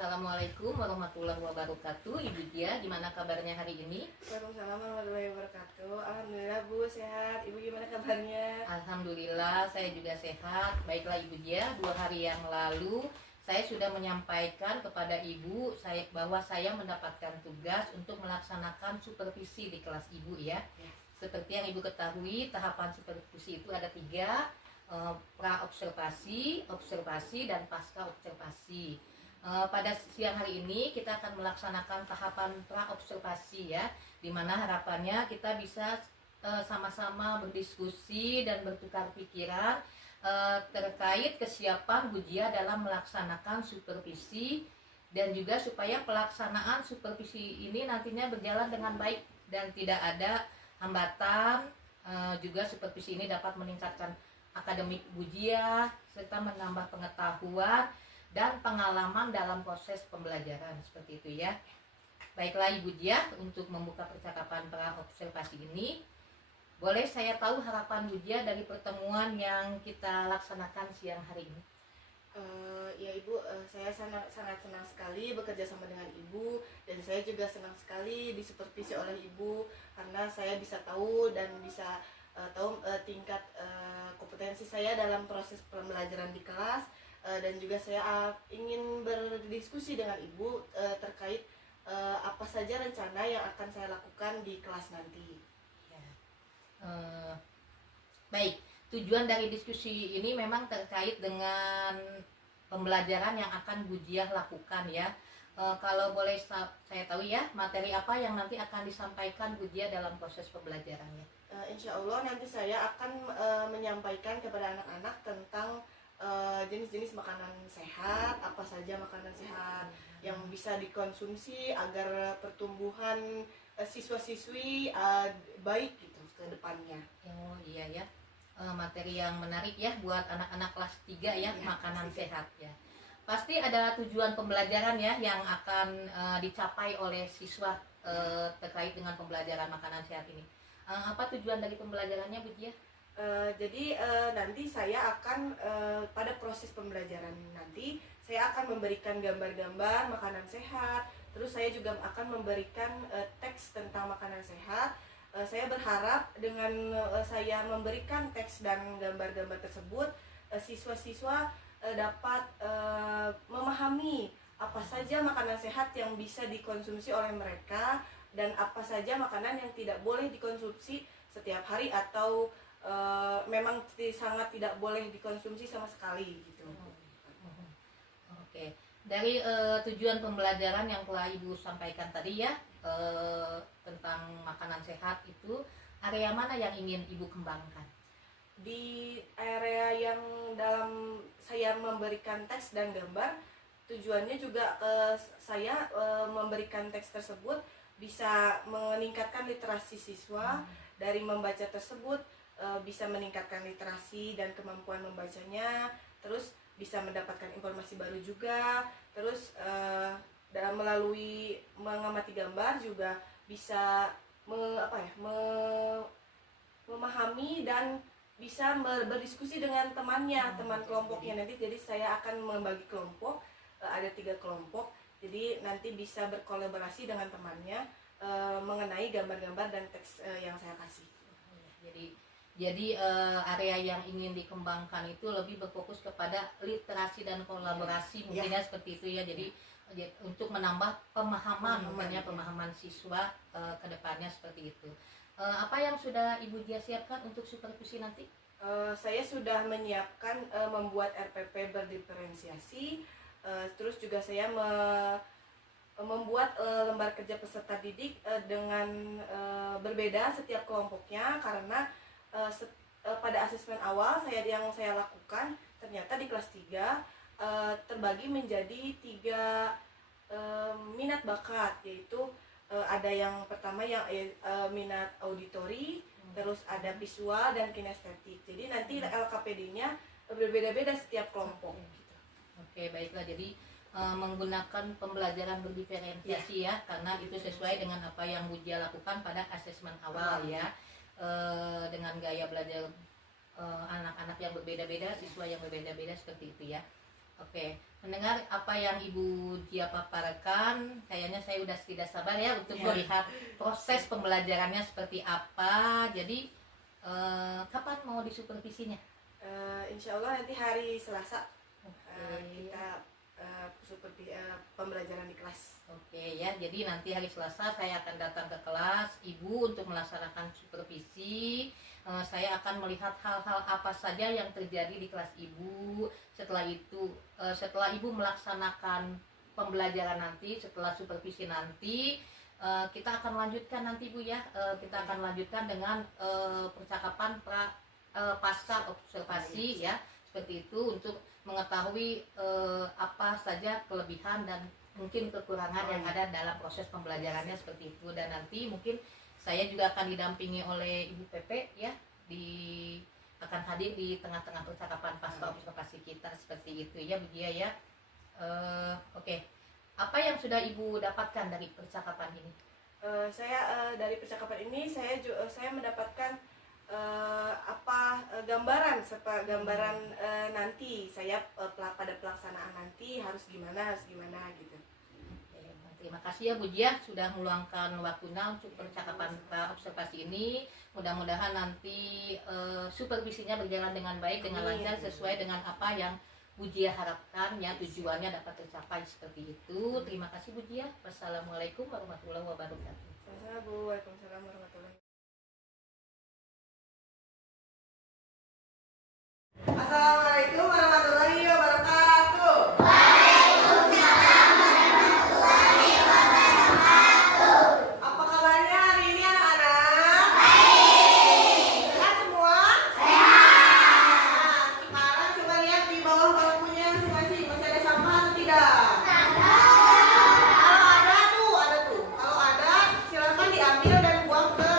Assalamualaikum warahmatullahi wabarakatuh. Ibu Dia, gimana kabarnya hari ini? Waalaikumsalam warahmatullahi wabarakatuh. Alhamdulillah Bu, sehat. Ibu gimana kabarnya? Alhamdulillah, saya juga sehat. Baiklah Ibu Dia, 2 hari yang lalu saya sudah menyampaikan kepada Ibu bahwa saya mendapatkan tugas untuk melaksanakan supervisi di kelas Ibu ya. Seperti yang Ibu ketahui, tahapan supervisi itu ada 3, pra-observasi, observasi, dan pasca observasi. Pada siang hari ini kita akan melaksanakan tahapan pra-observasi ya, dimana harapannya kita bisa sama-sama berdiskusi dan bertukar pikiran terkait kesiapan Bu Dia dalam melaksanakan supervisi, dan juga supaya pelaksanaan supervisi ini nantinya berjalan dengan baik dan tidak ada hambatan. Juga supervisi ini dapat meningkatkan akademik Bu Dia serta menambah pengetahuan dan pengalaman dalam proses pembelajaran, seperti itu ya. Baiklah Ibu Dia, untuk membuka percakapan pra-observasi ini, boleh saya tahu harapan Bu Dia dari pertemuan yang kita laksanakan siang hari ini? Ya Ibu, saya sangat senang sekali bekerja sama dengan Ibu, dan saya juga senang sekali disupervisi oleh Ibu karena saya bisa tahu dan bisa tahu tingkat kompetensi saya dalam proses pembelajaran di kelas, dan juga saya ingin berdiskusi dengan Ibu terkait apa saja rencana yang akan saya lakukan di kelas nanti. Ya. Baik, tujuan dari diskusi ini memang terkait dengan pembelajaran yang akan Bu Dia lakukan ya. Kalau boleh saya tahu ya, materi apa yang nanti akan disampaikan Bu Dia dalam proses pembelajarannya? Insya Allah nanti saya akan menyampaikan kepada anak-anak tentang jenis-jenis makanan sehat, apa saja makanan sehat yang bisa dikonsumsi agar pertumbuhan siswa-siswi baik gitu ke depannya. Oh iya ya, materi yang menarik ya buat anak-anak kelas 3 ya, makanan sehat ya. Pasti ada tujuan pembelajaran ya yang akan dicapai oleh siswa terkait dengan pembelajaran makanan sehat ini. Apa tujuan dari pembelajarannya Bu Dia? Jadi nanti saya akan pada proses pembelajaran nanti saya akan memberikan gambar-gambar makanan sehat, terus saya juga akan memberikan teks tentang makanan sehat. Saya berharap dengan saya memberikan teks dan gambar-gambar tersebut, siswa-siswa dapat memahami apa saja makanan sehat yang bisa dikonsumsi oleh mereka dan apa saja makanan yang tidak boleh dikonsumsi setiap hari atau memang sangat tidak boleh dikonsumsi sama sekali gitu. Oke, dari tujuan pembelajaran yang telah Ibu sampaikan tadi ya, tentang makanan sehat itu, area mana yang ingin Ibu kembangkan? Di area yang dalam saya memberikan teks dan gambar, tujuannya juga saya memberikan teks tersebut bisa meningkatkan literasi siswa. Dari membaca tersebut bisa meningkatkan literasi dan kemampuan membacanya, terus bisa mendapatkan informasi baru juga, terus dalam melalui mengamati gambar juga bisa memahami dan bisa berdiskusi dengan temannya, teman kelompoknya nanti. Jadi saya akan membagi kelompok, ada 3 kelompok, jadi nanti bisa berkolaborasi dengan temannya mengenai gambar-gambar dan teks yang saya kasih. Jadi area yang ingin dikembangkan itu lebih berfokus kepada literasi dan kolaborasi, mungkin ya seperti itu ya. Jadi untuk menambah pemahaman siswa ke depannya, seperti itu. Apa yang sudah Ibu Dia siapkan untuk supervisi nanti? Saya sudah menyiapkan membuat RPP berdiferensiasi, terus juga saya membuat lembar kerja peserta didik dengan berbeda setiap kelompoknya, karena pada asesmen awal yang saya lakukan ternyata di kelas 3 terbagi menjadi 3 minat bakat, yaitu ada yang pertama yang minat auditori, terus ada visual dan kinestetik. Jadi nanti LKPD-nya berbeda-beda setiap kelompok gitu. Oke, baiklah. Jadi menggunakan pembelajaran berdiferensiasi ya, karena itu sesuai dengan apa yang Bu Dia lakukan pada asesmen awal ya. Dengan gaya belajar anak-anak yang berbeda-beda, siswa yang berbeda-beda, seperti itu ya. Oke, mendengar apa yang Ibu Dia paparkan, kayaknya saya udah tidak sabar ya untuk melihat proses pembelajarannya seperti apa. Jadi kapan mau disupervisinya? Insya Allah nanti hari Selasa Oke. kita seperti pembelajaran di kelas. Oke ya, jadi nanti hari Selasa saya akan datang ke kelas Ibu untuk melaksanakan supervisi. Saya akan melihat hal-hal apa saja yang terjadi di kelas Ibu. Setelah itu, setelah Ibu melaksanakan pembelajaran nanti, setelah supervisi nanti, kita akan lanjutkan nanti Bu ya. Kita akan lanjutkan dengan percakapan pasca observasi ya, seperti itu untuk mengetahui apa saja kelebihan dan mungkin kekurangan yang ada dalam proses pembelajarannya seperti itu. Dan nanti mungkin saya juga akan didampingi oleh Ibu Pepe ya, akan hadir di tengah-tengah percakapan pasca observasi kita seperti itu ya Bu Dia ya. Oke. Apa yang sudah Ibu dapatkan dari percakapan ini? Saya dari percakapan ini saya mendapatkan gambaran nanti saya pada pelaksanaan nanti harus gimana gitu. Terima kasih ya Bu Dia sudah meluangkan waktunya untuk percakapan observasi ini. Mudah-mudahan nanti supervisinya berjalan dengan baik, dengan lancar, sesuai dengan apa yang Bu Dia harapkan ya, tujuannya dapat tercapai seperti itu. Terima kasih Bu Dia. Wassalamualaikum warahmatullahi wabarakatuh. Waalaikumsalam warahmatullahi wabarakatuh. Assalamualaikum warahmatullahi wabarakatuh. Apa kabarnya hari ini anak-anak? Sehat semua? Sehat. Sekarang coba lihat di bawah bangkunya masing-masing, masih ada sampah atau tidak? Kalau ada tuh. Kalau ada silakan diambil dan buang ke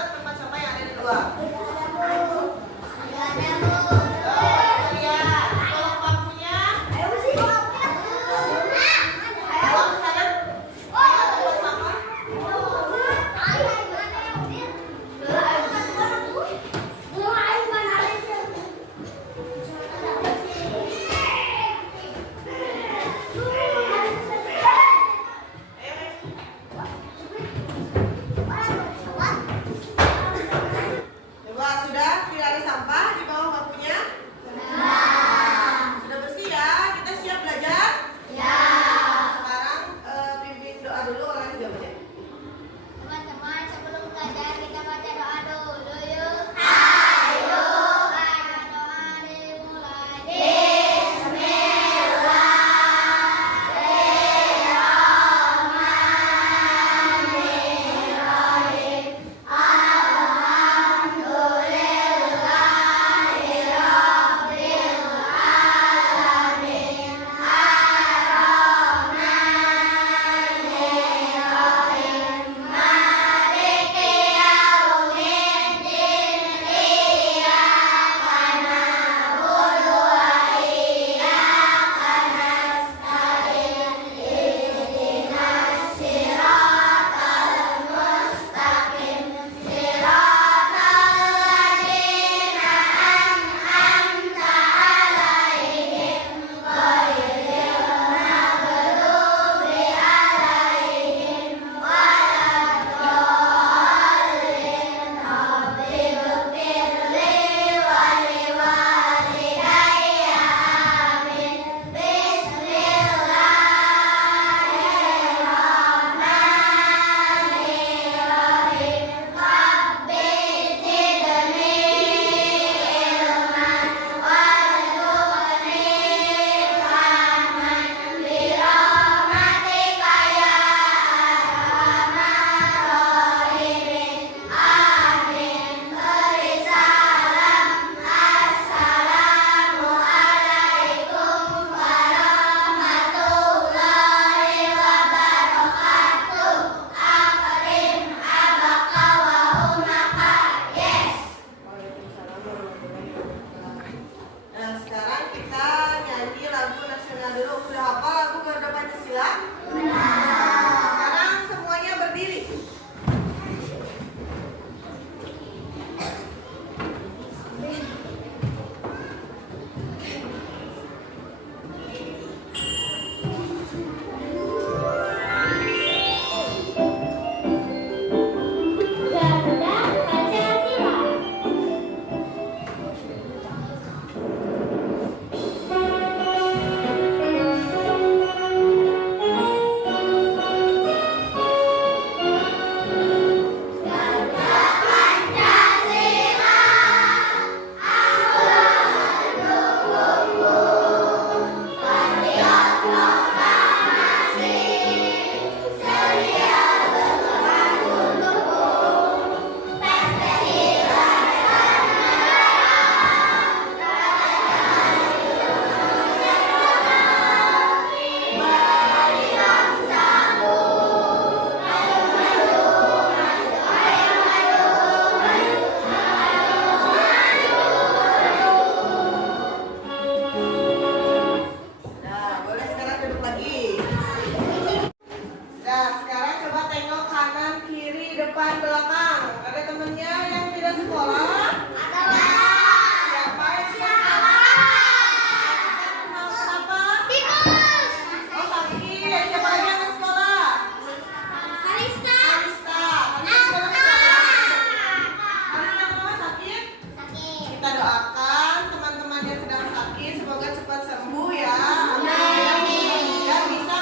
doakan teman-teman yang sedang sakit semoga cepat sembuh ya. Amin. Dan bisa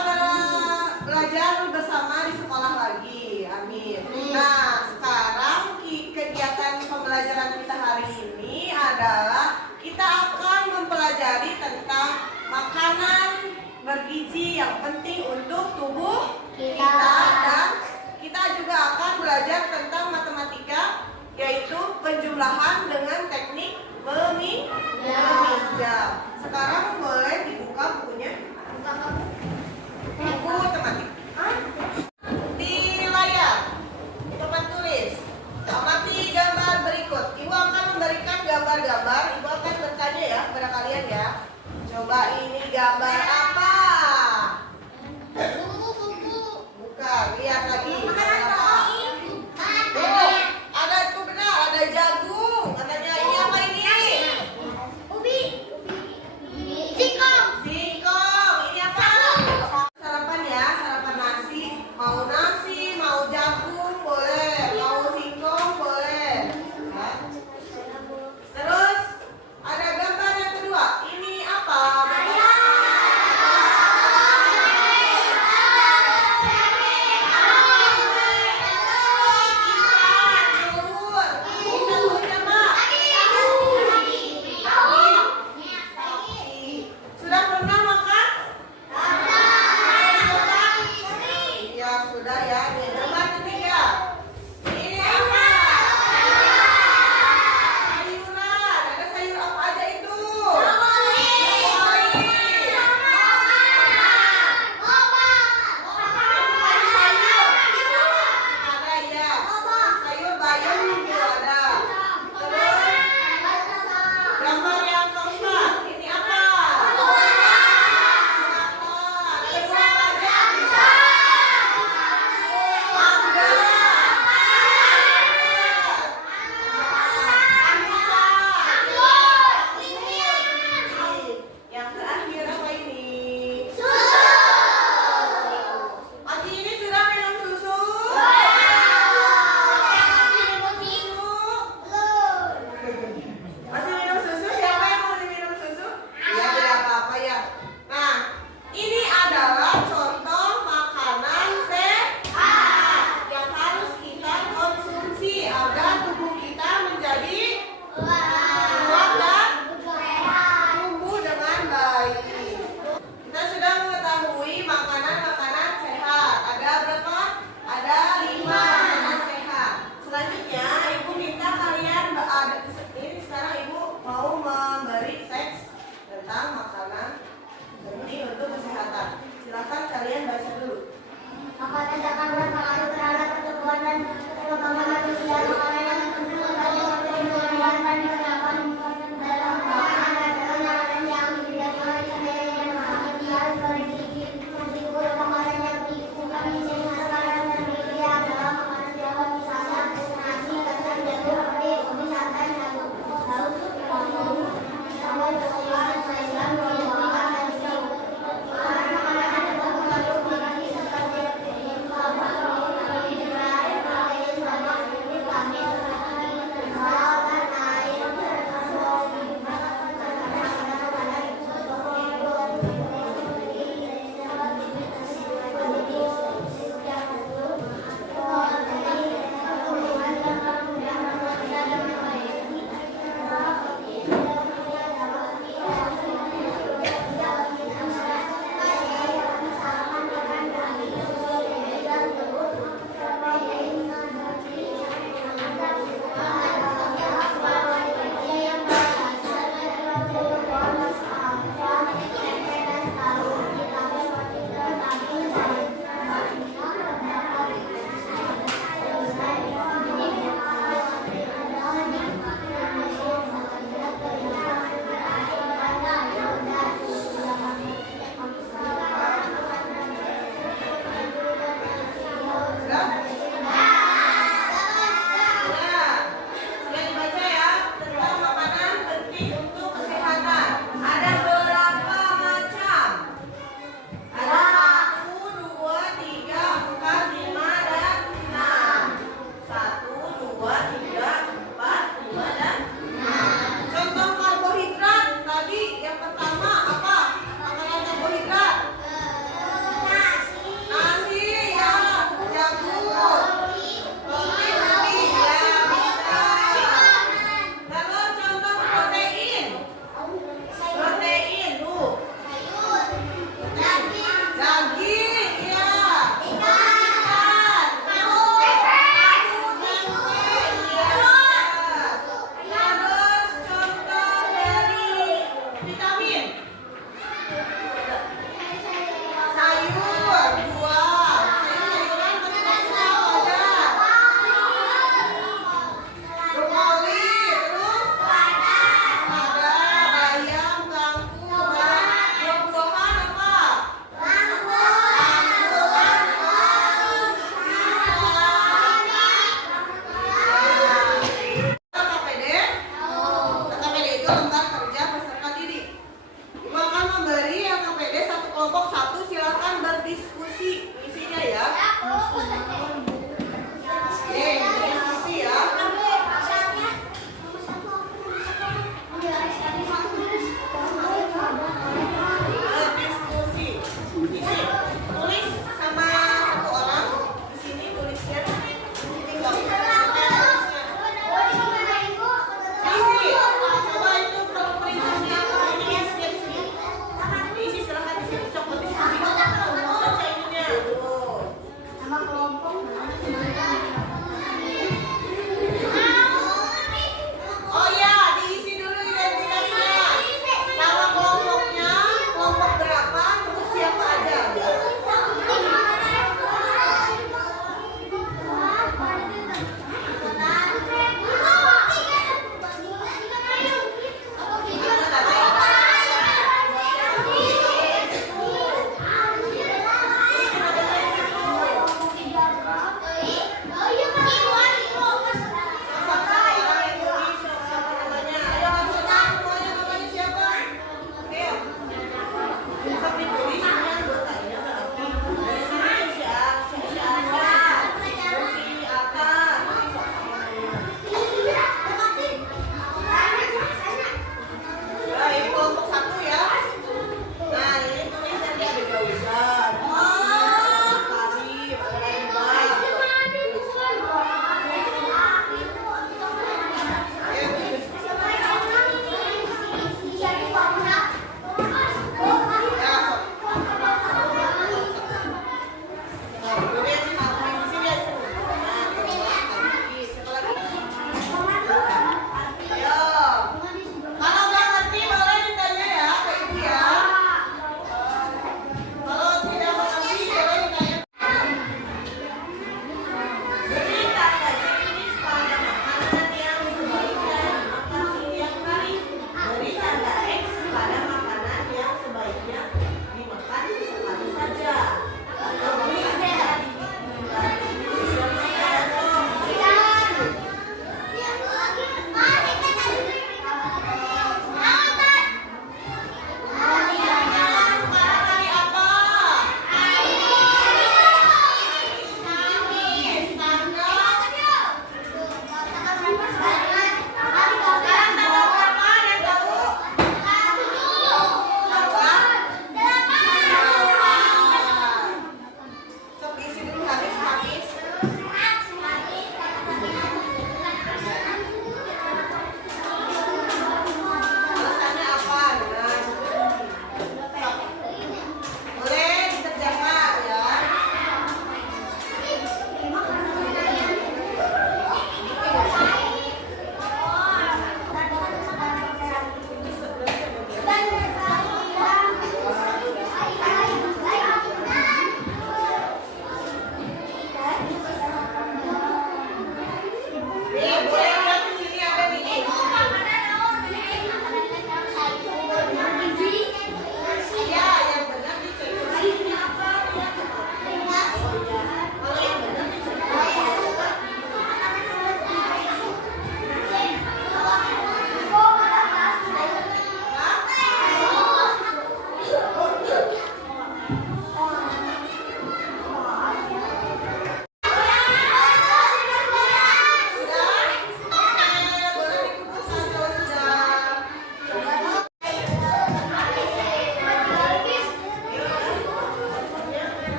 belajar bersama di sekolah lagi. Amin. Nah, sekarang kegiatan pembelajaran kita hari ini adalah kita akan mempelajari tentang makanan bergizi yang penting untuk tubuh kita, dan kita juga akan belajar tentang matematika, yaitu penjumlahan dengan teknik meminjam. Sekarang boleh dibuka bukunya. Buku matematika. Di layar tempat tulis, amati gambar berikut. Ibu akan memberikan gambar-gambar. Ibu akan bertanya ya kepada kalian ya. Coba ini gambar apa? Bukan, lihat lagi. Gambar apa? Oh, ada itu benar, ada jagung. Katanya ini apa ini? Singkong. Ini apa? Sarapan ya, sarapan nasi. Mau nasi, mau jagung boleh, mau singkong boleh. Ya. Terus ada gambar yang kedua. Ini apa?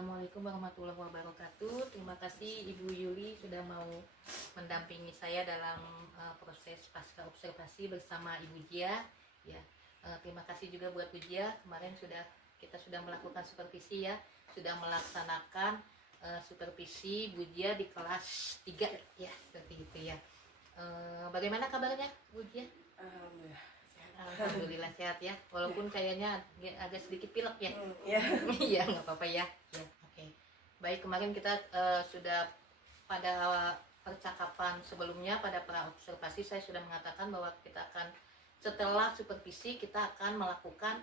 Assalamualaikum warahmatullahi wabarakatuh. Terima kasih Ibu Yuli sudah mau mendampingi saya dalam proses pasca observasi bersama Ibu Jia. Ya, terima kasih juga buat Bu Jia. Kemarin kita sudah melakukan supervisi ya, sudah melaksanakan supervisi Bu Jia di kelas 3 ya, seperti itu ya. Bagaimana kabarnya Bu Jia? Alhamdulillah sehat. Alhamdulillah sehat ya, walaupun kayaknya agak sedikit pilek ya. Ya. Iya, nggak apa-apa ya. Ya, oke. Baik, kemarin kita sudah pada percakapan sebelumnya pada pra observasi saya sudah mengatakan bahwa kita akan setelah supervisi kita akan melakukan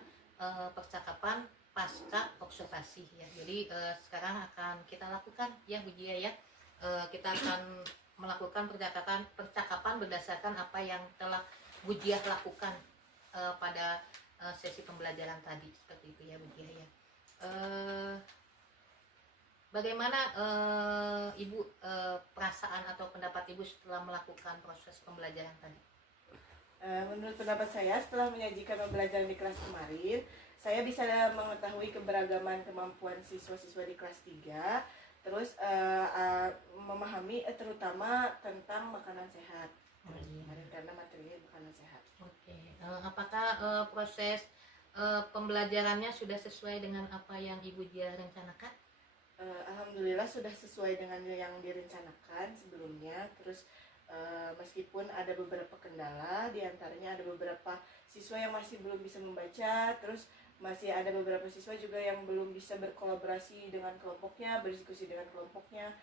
percakapan pasca observasi ya. Jadi sekarang akan kita lakukan ya Bu Jia ya. Kita akan melakukan percakapan berdasarkan apa yang telah Bu Jia lakukan pada sesi pembelajaran tadi, seperti itu ya Bu Jia ya. Bagaimana Ibu perasaan atau pendapat Ibu setelah melakukan proses pembelajaran tadi? Menurut pendapat saya, setelah menyajikan pembelajaran di kelas kemarin, saya bisa mengetahui keberagaman kemampuan siswa-siswa di kelas 3, terus memahami terutama tentang makanan sehat. Kemarin karena materinya makanan sehat. Oke. Apakah proses pembelajarannya sudah sesuai dengan apa yang Ibu Jia rencanakan? Alhamdulillah sudah sesuai dengan yang direncanakan sebelumnya. Terus meskipun ada beberapa kendala, diantaranya ada beberapa siswa yang masih belum bisa membaca, terus masih ada beberapa siswa juga yang belum bisa berkolaborasi dengan kelompoknya, berdiskusi dengan kelompoknya.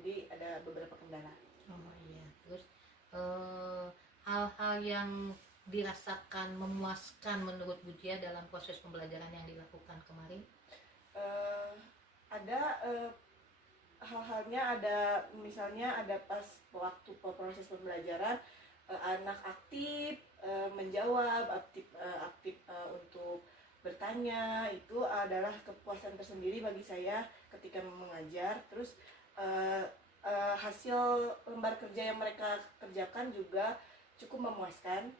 Jadi ada beberapa kendala. Oh iya. Terus hal-hal yang dirasakan memuaskan menurut Bu Jia dalam proses pembelajaran yang dilakukan kemarin? Ada hal-halnya, ada misalnya ada pas waktu proses pembelajaran anak aktif menjawab, aktif untuk bertanya. Itu adalah kepuasan tersendiri bagi saya ketika mengajar. Terus hasil lembar kerja yang mereka kerjakan juga cukup memuaskan.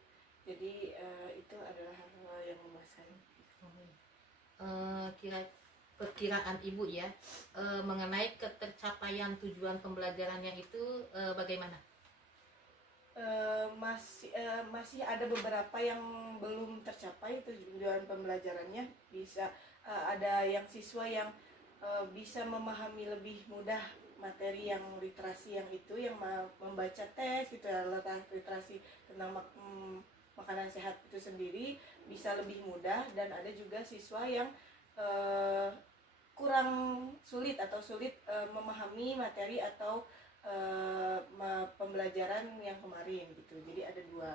Jadi itu adalah hal-hal yang memuaskan. Perkiraan Ibu ya mengenai ketercapaian tujuan pembelajarannya itu bagaimana? Masih ada beberapa yang belum tercapai tujuan pembelajarannya. Bisa ada yang siswa yang bisa memahami lebih mudah materi yang literasi yang membaca teks gitu ya, literasi tentang makanan sehat itu sendiri bisa lebih mudah, dan ada juga siswa yang kurang sulit memahami materi atau pembelajaran yang kemarin gitu. Jadi ada dua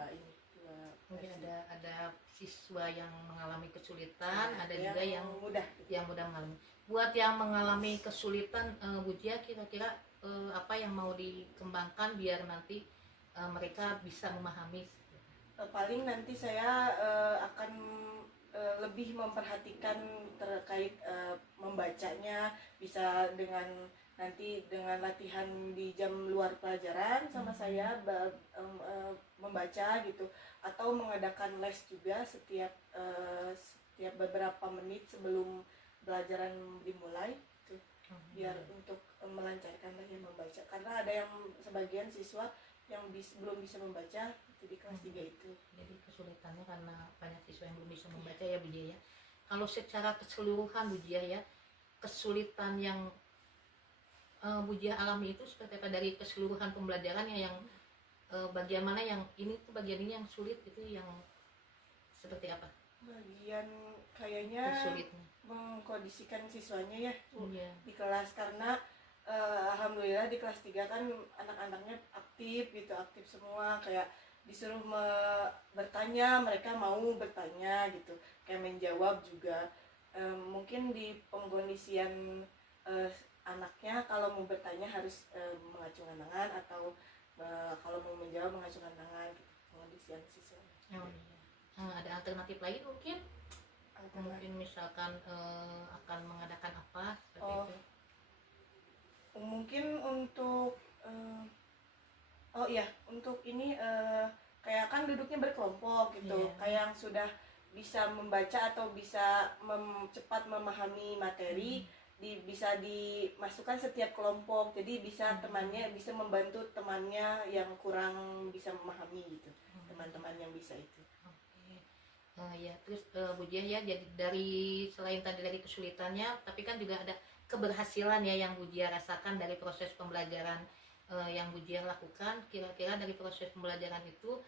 Mungkin ada siswa yang mengalami kesulitan, ada juga yang mudah mengalami. Buat yang mengalami kesulitan, Bu Jia kira-kira apa yang mau dikembangkan biar nanti mereka bisa memahami? Paling nanti saya akan lebih memperhatikan terkait membacanya, bisa dengan latihan di jam luar pelajaran sama saya membaca gitu, atau mengadakan les juga setiap beberapa menit sebelum pelajaran dimulai gitu. Biar untuk melancarkan lagi membaca, karena ada yang sebagian siswa yang belum bisa membaca itu di kelas 3 itu. Jadi kesulitannya karena banyak siswa yang belum bisa membaca ya Bu Jia ya. Kalau secara keseluruhan Bu Jia ya, kesulitan yang Bu Jia alami itu seperti apa dari keseluruhan pembelajarannya, yang bagian mana yang ini tuh bagian ini yang sulit, itu yang seperti apa? Bagian kayaknya Sulitnya mengkondisikan siswanya ya di kelas, karena alhamdulillah di kelas 3 kan anak-anaknya aktif gitu, aktif semua, kayak disuruh bertanya mereka mau bertanya gitu, kayak menjawab juga. Mungkin di pengkondisian anaknya kalau mau bertanya harus mengacungkan tangan, atau kalau mau menjawab mengacungkan tangan gitu, pengkondisian siswa. Oh iya. Ada alternatif lain mungkin misalkan akan mengadakan apa seperti itu? Mungkin untuk untuk ini kayak kan duduknya berkelompok gitu, kayak yang sudah bisa membaca atau bisa cepat memahami materi, bisa dimasukkan setiap kelompok, jadi bisa temannya bisa membantu temannya yang kurang bisa memahami gitu, teman-teman yang bisa itu. Oke. Ya terus Bu Dia ya, jadi dari selain tadi dari kesulitannya, tapi kan juga ada keberhasilan ya yang Bu Dia rasakan dari proses pembelajaran yang Bu Dia lakukan. Kira-kira dari proses pembelajaran itu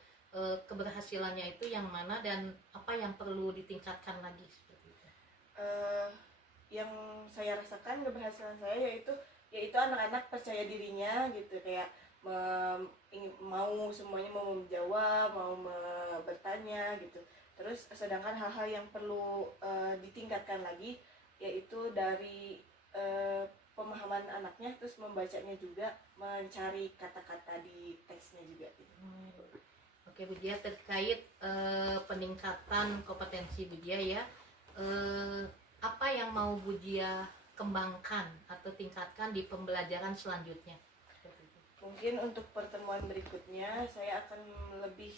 keberhasilannya itu yang mana dan apa yang perlu ditingkatkan lagi seperti itu? Eh, yang saya rasakan keberhasilan saya yaitu anak-anak percaya dirinya gitu, kayak mau semuanya mau menjawab, mau bertanya gitu. Terus sedangkan hal-hal yang perlu ditingkatkan lagi yaitu dari pemahaman anaknya, terus membacanya juga, mencari kata-kata di teksnya juga gitu. Oke Bu Dia, terkait peningkatan kompetensi Bu Dia ya, apa yang mau Bu Dia kembangkan atau tingkatkan di pembelajaran selanjutnya? Mungkin untuk pertemuan berikutnya saya akan lebih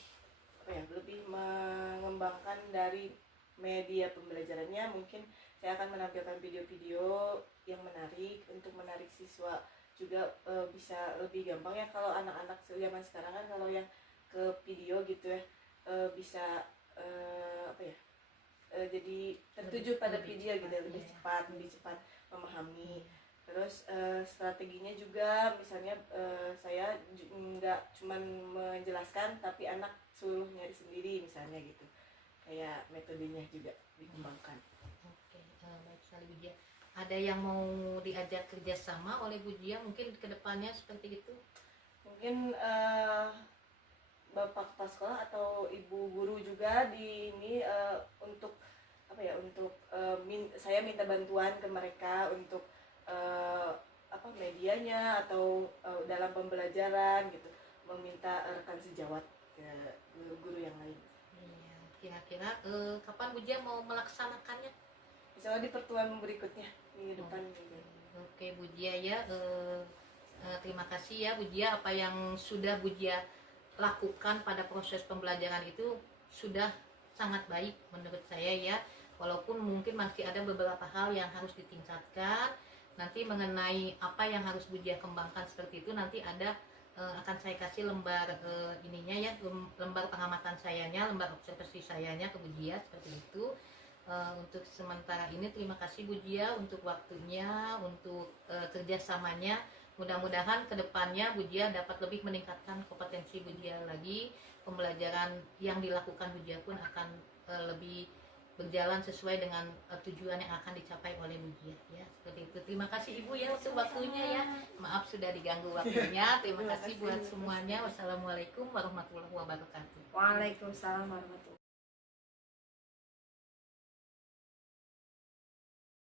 mengembangkan dari media pembelajarannya. Mungkin saya akan menampilkan video-video yang menarik untuk menarik siswa juga, bisa lebih gampang ya kalau anak-anak zaman sekarang kan kalau yang ke video gitu ya, bisa jadi tertuju pada video gitu, lebih cepat memahami. Terus strateginya juga misalnya saya nggak cuman menjelaskan tapi anak suruh nyari sendiri misalnya gitu, kayak metodenya juga dikembangkan. Oke, baik sekali Bu Dia. Ada yang mau diajak kerjasama oleh Bu Dia mungkin ke depannya seperti itu? Mungkin bapak kepala sekolah atau ibu guru juga di ini, untuk saya minta bantuan ke mereka untuk medianya atau dalam pembelajaran gitu, meminta rekan sejawat ke guru-guru yang lain. Iya, kira-kira kapan Bu Dia mau melaksanakannya? Misalnya di pertemuan berikutnya minggu depan juga. Oke Bu Dia ya, terima kasih ya Bu Dia, apa yang sudah Bu Dia lakukan pada proses pembelajaran itu sudah sangat baik menurut saya ya, walaupun mungkin masih ada beberapa hal yang harus ditingkatkan. Nanti mengenai apa yang harus Bu Dia kembangkan seperti itu nanti ada akan saya kasih lembar ininya ya, lembar pengamatan sayanya, lembar observasi sayanya ke Bu Dia seperti itu. Untuk sementara ini terima kasih Bu Dia untuk waktunya, untuk kerjasamanya. Mudah-mudahan kedepannya Bu Dia dapat lebih meningkatkan kompetensi Bu Dia lagi. Pembelajaran yang dilakukan Bu Dia pun akan lebih berjalan sesuai dengan tujuan yang akan dicapai oleh Bu Dia ya, seperti itu. Terima kasih Ibu ya untuk waktunya ya. Maaf sudah diganggu waktunya. Terima kasih buat semuanya. Wassalamualaikum warahmatullahi wabarakatuh. Waalaikumsalam warahmatullahi wabarakatuh.